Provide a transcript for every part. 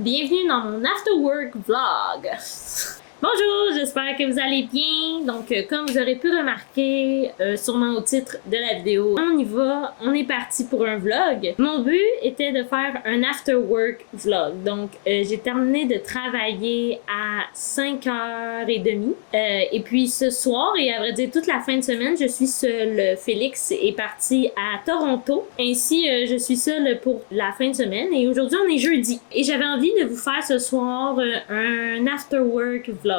Bienvenue dans mon After Work Vlog. Bonjour, j'espère que vous allez bien. Donc, comme vous aurez pu remarquer, sûrement au titre de la vidéo, on y va, on est parti pour un vlog. Mon but était de faire un After Work Vlog. Donc, j'ai terminé de travailler à 5h30. Et puis, ce soir, et à vrai dire toute la fin de semaine, je suis seule. Félix est parti à Toronto. Ainsi, je suis seule pour la fin de semaine. Et aujourd'hui, on est jeudi. Et j'avais envie de vous faire ce soir un After Work Vlog.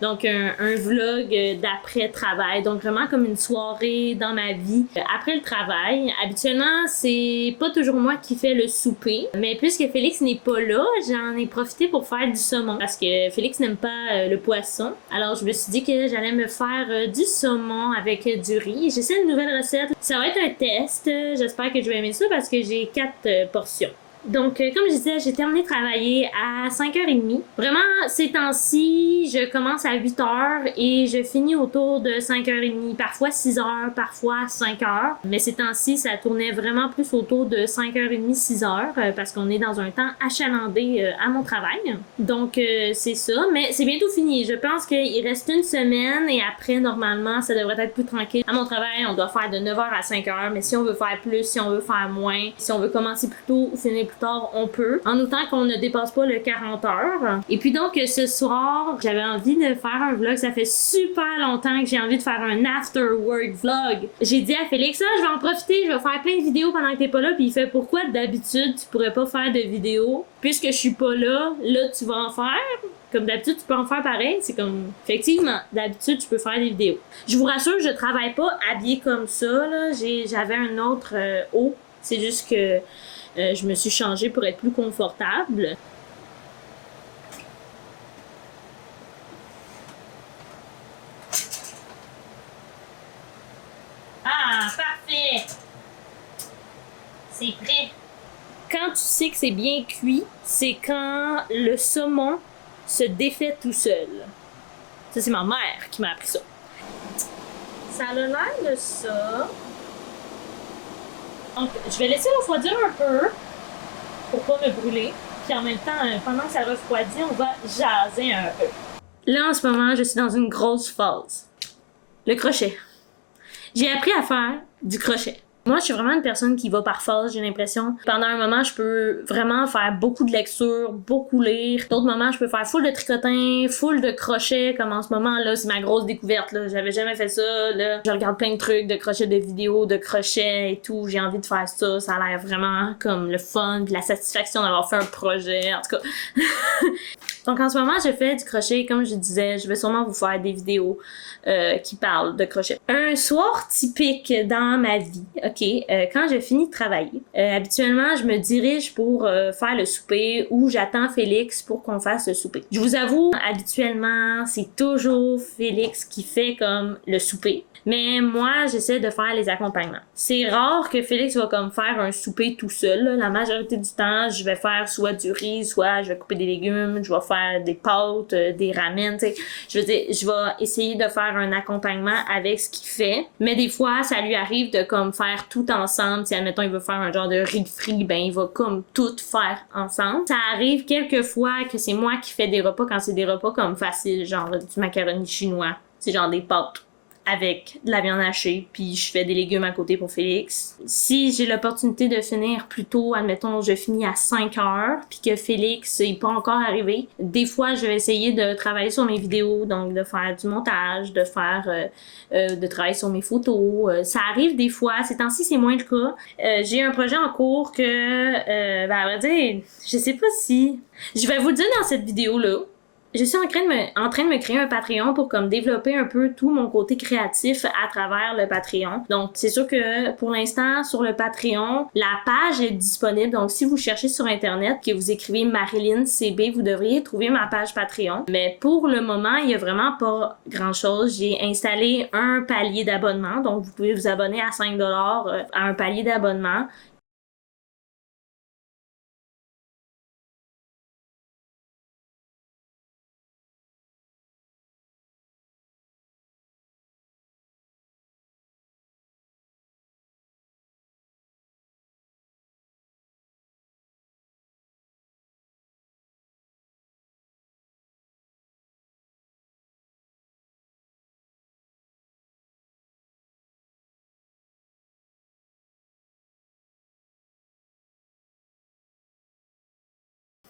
Donc, un vlog d'après-travail. Donc, vraiment comme une soirée dans ma vie après le travail. Habituellement, c'est pas toujours moi qui fais le souper. Mais puisque Félix n'est pas là, j'en ai profité pour faire du saumon. Parce que Félix n'aime pas le poisson. Alors, je me suis dit que j'allais me faire du saumon avec du riz. J'essaie une nouvelle recette. Ça va être un test. J'espère que je vais aimer ça parce que j'ai 4 portions. Donc, comme je disais, j'ai terminé de travailler à 5h30. Vraiment, ces temps-ci, je commence à 8h et je finis autour de 5h30, parfois 6h, parfois 5h. Mais ces temps-ci, ça tournait vraiment plus autour de 5h30, 6h parce qu'on est dans un temps achalandé à mon travail. Donc, c'est ça. Mais c'est bientôt fini. Je pense qu'il reste une semaine et après, normalement, ça devrait être plus tranquille. À mon travail, on doit faire de 9h à 5h, mais si on veut faire plus, si on veut faire moins, si on veut commencer plus tôt ou finir plus tard, on peut, en autant qu'on ne dépasse pas le 40 heures. Et puis donc, ce soir, j'avais envie de faire un vlog. Ça fait super longtemps que j'ai envie de faire un after work vlog. J'ai dit à Félix, je vais en profiter, je vais faire plein de vidéos pendant que t'es pas là. Puis il fait, pourquoi d'habitude tu pourrais pas faire de vidéos? Puisque je suis pas là, tu vas en faire. Comme d'habitude, tu peux en faire pareil. C'est comme, effectivement, d'habitude, tu peux faire des vidéos. Je vous rassure, je travaille pas habillée comme ça, là. J'avais un autre haut. C'est juste que je me suis changée pour être plus confortable. Ah, parfait! C'est prêt. Quand tu sais que c'est bien cuit, c'est quand le saumon se défait tout seul. Ça, c'est ma mère qui m'a appris ça. Ça a l'air de ça. Donc, je vais laisser refroidir un peu pour pas me brûler. Puis en même temps, pendant que ça refroidit, on va jaser un peu. Là, en ce moment, je suis dans une grosse phase. Le crochet. J'ai appris à faire du crochet. Moi, je suis vraiment une personne qui va par phase, j'ai l'impression. Pendant un moment, je peux vraiment faire beaucoup de lecture, beaucoup lire. D'autres moments, je peux faire full de tricotin, full de crochet, comme en ce moment, là, c'est ma grosse découverte, là. J'avais jamais fait ça, là. Je regarde plein de trucs de crochet, de vidéos, de crochet et tout. J'ai envie de faire ça. Ça a l'air vraiment comme le fun, puis la satisfaction d'avoir fait un projet, en tout cas. Donc, en ce moment, je fais du crochet. Comme je disais, je vais sûrement vous faire des vidéos qui parlent de crochet. Un soir typique dans ma vie, quand je finis de travailler, habituellement, je me dirige pour faire le souper ou j'attends Félix pour qu'on fasse le souper. Je vous avoue, habituellement, c'est toujours Félix qui fait comme le souper. Mais moi, j'essaie de faire les accompagnements. C'est rare que Félix va comme faire un souper tout seul. Là. La majorité du temps, je vais faire soit du riz, soit je vais couper des légumes, je vais faire faire des pâtes, des ramen, tu sais. Je veux dire, je vais essayer de faire un accompagnement avec ce qu'il fait. Mais des fois, ça lui arrive de comme faire tout ensemble. Si, admettons, il veut faire un genre de riz frit, ben il va comme tout faire ensemble. Ça arrive quelques fois que c'est moi qui fais des repas quand c'est des repas comme faciles, genre du macaroni chinois. C'est genre des pâtes avec de la viande hachée, puis je fais des légumes à côté pour Félix. Si j'ai l'opportunité de finir plus tôt, admettons, je finis à 5 heures, puis que Félix n'est pas encore arrivé, des fois, je vais essayer de travailler sur mes vidéos, donc de faire du montage, de faire, de travailler sur mes photos. Ça arrive des fois, ces temps-ci, c'est moins le cas. J'ai un projet en cours que, à vrai dire, je sais pas si... Je vais vous le dire dans cette vidéo-là. Je suis en train de me créer un Patreon pour comme développer un peu tout mon côté créatif à travers le Patreon. Donc, c'est sûr que pour l'instant, sur le Patreon, la page est disponible. Donc, si vous cherchez sur Internet, que vous écrivez Marilyn CB, vous devriez trouver ma page Patreon. Mais pour le moment, il y a vraiment pas grand-chose. J'ai installé un palier d'abonnement. Donc, vous pouvez vous abonner à 5$ à un palier d'abonnement.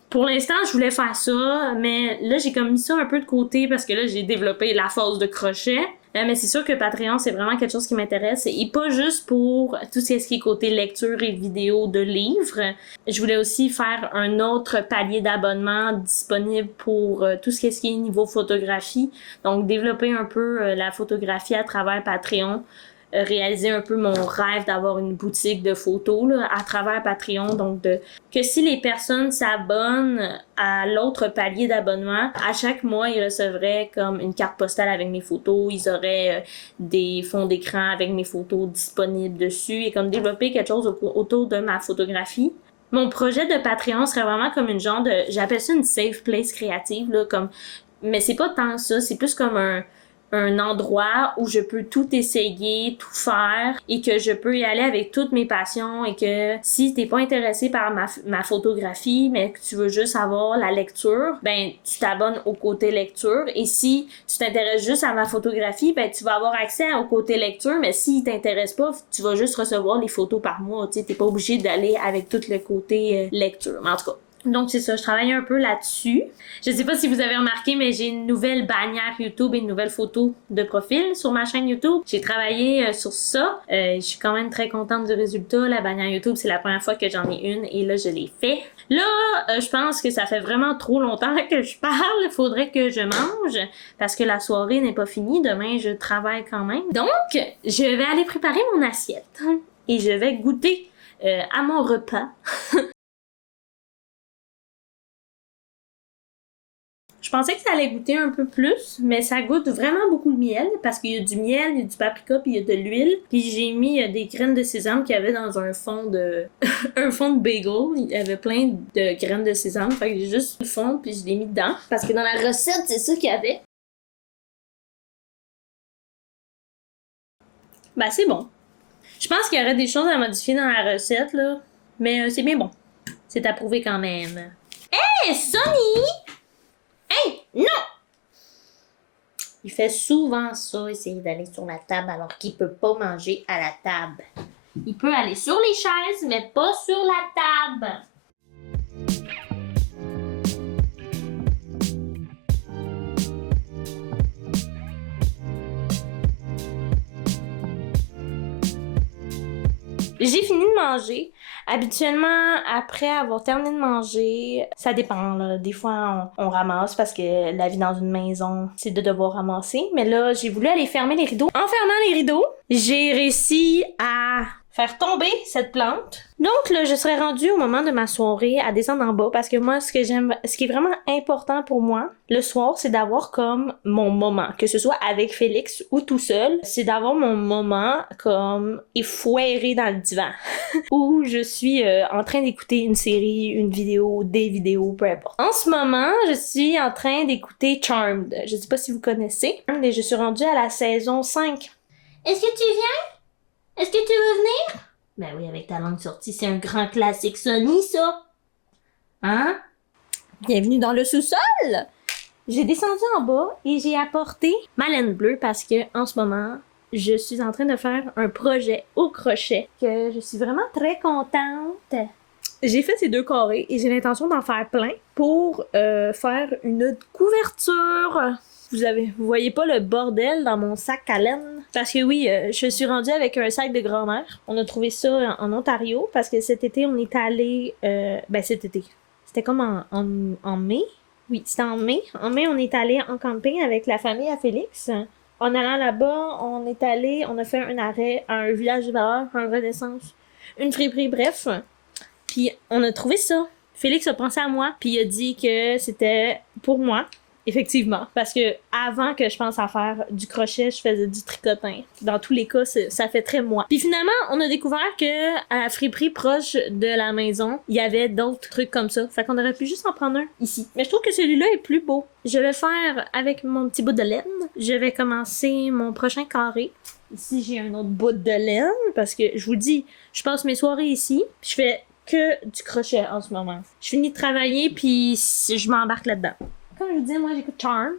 Pour l'instant, je voulais faire ça, mais là, j'ai comme mis ça un peu de côté parce que là, j'ai développé la force de crochet. Mais c'est sûr que Patreon, c'est vraiment quelque chose qui m'intéresse. Et pas juste pour tout ce qui est côté lecture et vidéo de livres. Je voulais aussi faire un autre palier d'abonnement disponible pour tout ce qui est niveau photographie. Donc, développer un peu la photographie à travers Patreon. Réaliser un peu mon rêve d'avoir une boutique de photos là, à travers Patreon. Donc, que si les personnes s'abonnent à l'autre palier d'abonnement, à chaque mois, ils recevraient comme une carte postale avec mes photos. Ils auraient des fonds d'écran avec mes photos disponibles dessus et comme développer quelque chose autour de ma photographie. Mon projet de Patreon serait vraiment comme une genre de... J'appelle ça une safe place créative, là, comme... Mais c'est pas tant ça, c'est plus comme un endroit où je peux tout essayer, tout faire et que je peux y aller avec toutes mes passions et que si t'es pas intéressé par ma photographie mais que tu veux juste avoir la lecture, ben tu t'abonnes au côté lecture et si tu t'intéresses juste à ma photographie, ben tu vas avoir accès au côté lecture mais s'il t'intéresse pas, tu vas juste recevoir les photos par mois, tu sais, t'es pas obligé d'aller avec tout le côté lecture. Mais en tout cas, donc c'est ça, je travaille un peu là-dessus. Je sais pas si vous avez remarqué, mais j'ai une nouvelle bannière YouTube et une nouvelle photo de profil sur ma chaîne YouTube. J'ai travaillé sur ça. Je suis quand même très contente du résultat. La bannière YouTube, c'est la première fois que j'en ai une et là, je l'ai fait. Là, je pense que ça fait vraiment trop longtemps que je parle. Il faudrait que je mange parce que la soirée n'est pas finie. Demain, je travaille quand même. Donc, je vais aller préparer mon assiette et je vais goûter à mon repas. Je pensais que ça allait goûter un peu plus, mais ça goûte vraiment beaucoup le miel parce qu'il y a du miel, il y a du paprika puis il y a de l'huile. Puis j'ai mis des graines de sésame qu'il y avait dans un fond de un fond de bagel. Il y avait plein de graines de sésame, fait que j'ai juste le fond puis je l'ai mis dedans parce que dans la recette, c'est ça qu'il y avait. Ben c'est bon. Je pense qu'il y aurait des choses à modifier dans la recette là, mais c'est bien bon. C'est approuvé quand même. Hey, Sonny! Hey, non! Il fait souvent ça, essayer d'aller sur la table alors qu'il peut pas manger à la table. Il peut aller sur les chaises, mais pas sur la table. J'ai fini de manger. Habituellement, après avoir terminé de manger, ça dépend, là. Des fois, on ramasse parce que la vie dans une maison, c'est de devoir ramasser. Mais là, j'ai voulu aller fermer les rideaux. En fermant les rideaux, j'ai réussi à faire tomber cette plante. Donc là, je serais rendue au moment de ma soirée à descendre en bas parce que moi, ce qui est vraiment important pour moi, le soir, c'est d'avoir comme mon moment, que ce soit avec Félix ou tout seul, c'est d'avoir mon moment comme effoiré dans le divan où je suis en train d'écouter une série, une vidéo, des vidéos, peu importe. En ce moment, je suis en train d'écouter Charmed. Je sais pas si vous connaissez, mais je suis rendue à la saison 5. Est-ce que tu viens? Est-ce que tu veux venir? Ben oui, avec ta langue sortie, c'est un grand classique Sony, ça. Hein? Bienvenue dans le sous-sol! J'ai descendu en bas et j'ai apporté ma laine bleue parce que, en ce moment, je suis en train de faire un projet au crochet que je suis vraiment très contente. J'ai fait ces 2 carrés et j'ai l'intention d'en faire plein pour faire une couverture. Vous voyez pas le bordel dans mon sac à laine? Parce que oui, je suis rendue avec un sac de grand-mère. On a trouvé ça en Ontario parce que cet été, on est allé... cet été. C'était comme en mai. Oui, c'était en mai. En mai, on est allé en camping avec la famille à Félix. En allant là-bas, on a fait un arrêt à un village de valeur, un Renaissance, une friperie, bref. Puis on a trouvé ça. Félix a pensé à moi, puis il a dit que c'était pour moi. Effectivement, parce que avant que je pense à faire du crochet, je faisais du tricotin. Dans tous les cas, ça fait très moi. Puis finalement, on a découvert que à la friperie proche de la maison, il y avait d'autres trucs comme ça. Fait qu'on aurait pu juste en prendre un ici. Mais je trouve que celui-là est plus beau. Je vais faire avec mon petit bout de laine. Je vais commencer mon prochain carré. Ici, j'ai un autre bout de laine parce que je vous dis, je passe mes soirées ici. Puis je fais que du crochet en ce moment. Je finis de travailler puis je m'embarque là-dedans. Comme je vous disais, moi j'écoute Charmed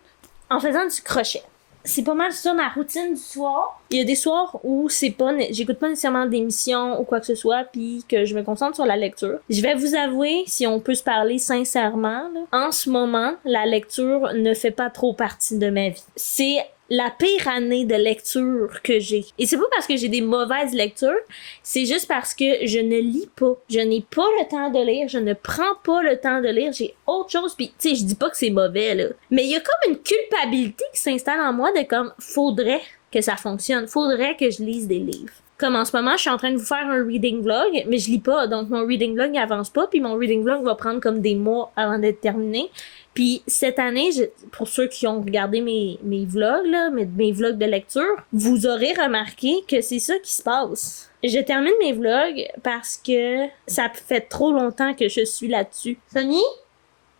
en faisant du crochet. C'est pas mal ça ma routine du soir. Il y a des soirs où j'écoute pas nécessairement d'émissions ou quoi que ce soit, puis que je me concentre sur la lecture. Je vais vous avouer, si on peut se parler sincèrement, là, en ce moment, la lecture ne fait pas trop partie de ma vie. C'est la pire année de lecture que j'ai. Et c'est pas parce que j'ai des mauvaises lectures, c'est juste parce que je ne lis pas. Je n'ai pas le temps de lire, je ne prends pas le temps de lire, j'ai autre chose, pis tu sais, je dis pas que c'est mauvais, là. Mais il y a comme une culpabilité qui s'installe en moi de comme, faudrait que ça fonctionne, faudrait que je lise des livres. Comme en ce moment, je suis en train de vous faire un reading vlog, mais je lis pas, donc mon reading vlog n'avance pas, puis mon reading vlog va prendre comme des mois avant d'être terminé. Puis cette année, pour ceux qui ont regardé mes vlogs, là, mes vlogs de lecture, vous aurez remarqué que c'est ça qui se passe. Je termine mes vlogs parce que ça fait trop longtemps que je suis là-dessus. Sonny,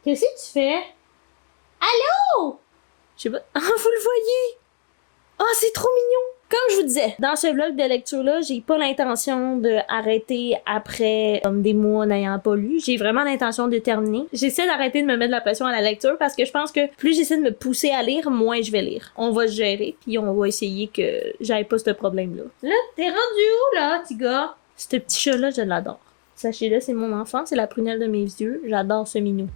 qu'est-ce que tu fais? Allô? Je sais pas. Ah, vous le voyez? Ah, c'est trop mignon! Comme je vous disais, dans ce vlog de lecture-là, j'ai pas l'intention d'arrêter après des mois n'ayant pas lu. J'ai vraiment l'intention de terminer. J'essaie d'arrêter de me mettre de la pression à la lecture parce que je pense que plus j'essaie de me pousser à lire, moins je vais lire. On va se gérer, puis on va essayer que j'aille pas ce problème-là. Là, t'es rendu où, là, petit gars? Ce petit chat-là, je l'adore. Sachez-le, c'est mon enfant, c'est la prunelle de mes yeux. J'adore ce minou.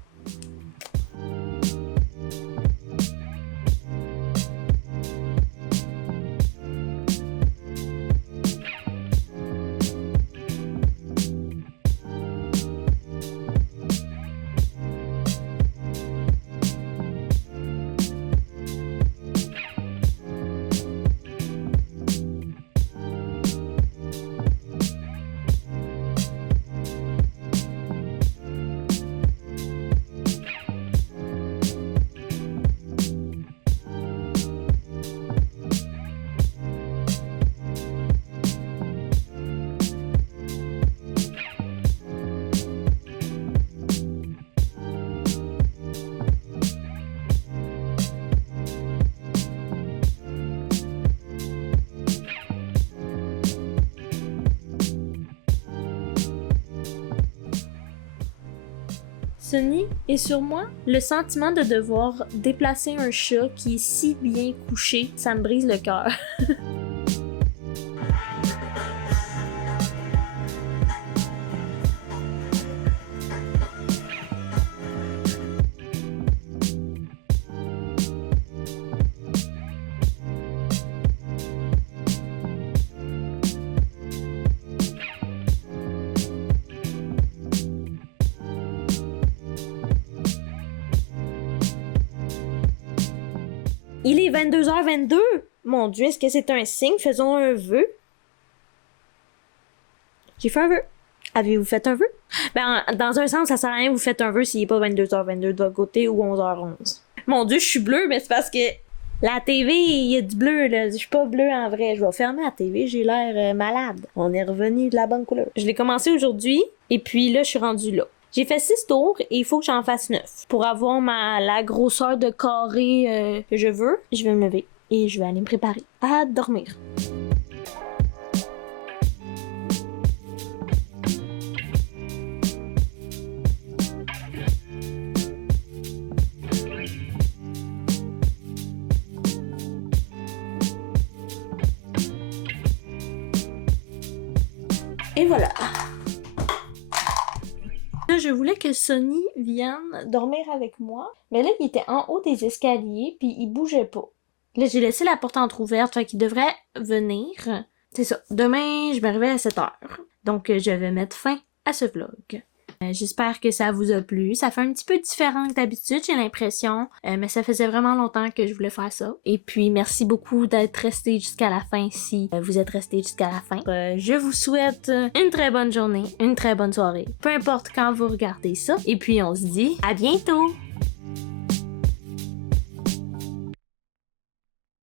Sonny et sur moi, le sentiment de devoir déplacer un chat qui est si bien couché, ça me brise le cœur. Il est 22h22! Mon Dieu, est-ce que c'est un signe? Faisons un vœu. J'ai fait un vœu. Avez-vous fait un vœu? Ben, dans un sens, ça sert à rien que vous faites un vœu s'il n'est pas 22h22 de votre côté ou 11h11. Mon Dieu, je suis bleue, mais c'est parce que la TV, il y a du bleu, là. Je suis pas bleue en vrai. Je vais fermer la TV, j'ai l'air malade. On est revenu de la bonne couleur. Je l'ai commencé aujourd'hui, et puis là, je suis rendue là. J'ai fait 6 tours et il faut que j'en fasse 9. Pour avoir la grosseur de carré que je veux, je vais me lever et je vais aller me préparer à dormir. Et voilà. Là, je voulais que Sonny vienne dormir avec moi, mais là, il était en haut des escaliers, puis il bougeait pas. Là, j'ai laissé la porte entrouverte, fait qu'il devrait venir. C'est ça. Demain, je me réveille à 7h. Donc, je vais mettre fin à ce vlog. J'espère que ça vous a plu. Ça fait un petit peu différent que d'habitude, j'ai l'impression. Mais ça faisait vraiment longtemps que je voulais faire ça. Et puis, merci beaucoup d'être resté jusqu'à la fin si vous êtes resté jusqu'à la fin. Je vous souhaite une très bonne journée, une très bonne soirée. Peu importe quand vous regardez ça. Et puis, on se dit à bientôt!